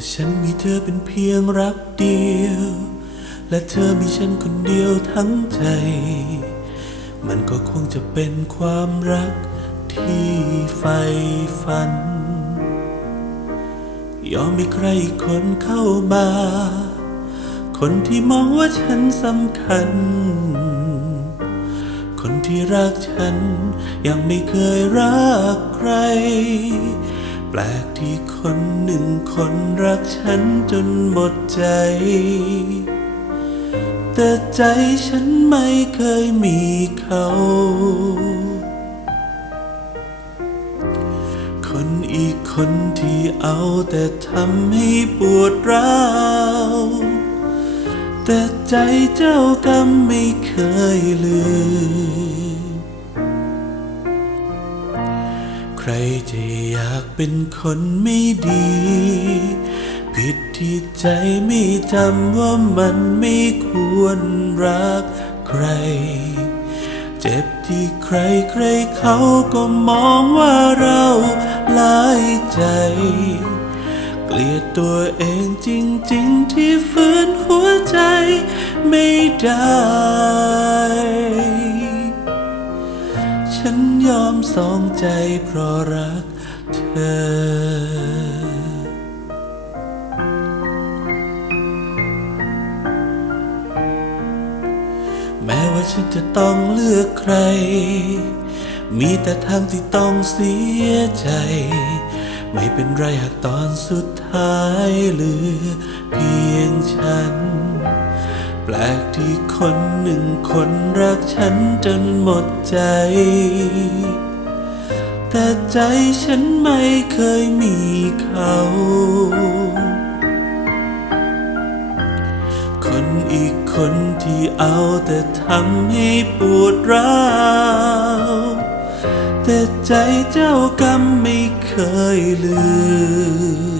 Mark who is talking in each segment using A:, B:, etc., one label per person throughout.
A: าฉันมีเธอเป็นเพียงรักเดียว และเธอมีฉันคนเดียวทั้งใจ มันก็คงจะเป็นความรักที่ใฝ่ฝัน ยอมมีใครอีกคนเข้ามา คนที่มองว่าฉันสำคัญ คนที่รักฉันยังไม่เคยรักใคร แปลกที่คนหนึ่งคนรักฉันจนหมดใจ แต่ใจฉันไม่เคยมีเขา คนอีกคนที่เอาแต่ทำให้ปวดร้าว แต่ใจเจ้ากรรมไม่เคยลืม ใครจะอยากเป็นคนไม่ดี ผิดที่ใจไม่จำว่ามันไม่ควรรักใคร เจ็บที่ใครใครเขาก็มองว่าเราลายใจ เกลียดตัวเองจริง ๆ ที่ฝืนหัวใจไม่ได้ ยอมสองใจเพราะรักเธอแม้ว่าฉันจะต้องเลือกใคร มีแต่ทางที่ต้องเสียใจ ไม่เป็นไรหากตอนสุดท้ายเหลือเพียงฉัน ลกที่คนหนึ่งคนรักฉันจนหมดใจ แต่ใจฉันไม่เคยมีเขา คนอีกคนที่เอาแต่ทำให้ปวดร้าวแต่ใจเจ้ากรรมไม่เคยลืม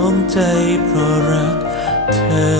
A: อมสองใจเพราะรักเธอ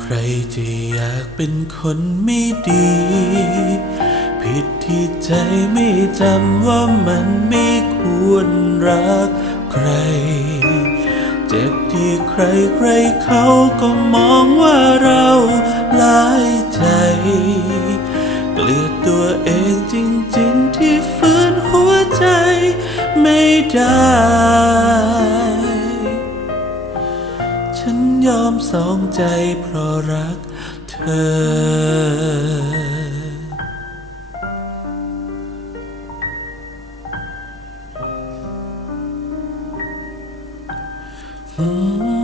A: ใครจะอยากเป็นคนไม่ดี ผิดที่ใจไม่จำว่ามันไม่ควรรักใคร เจ็บที่ใครใครเขาก็มองว่าเราหลายใจ เกลียดตัวเองจริงๆที่ฝืนหัวใจไม่ได้ ฉันยอมสองใจเพราะรักเธอ อืม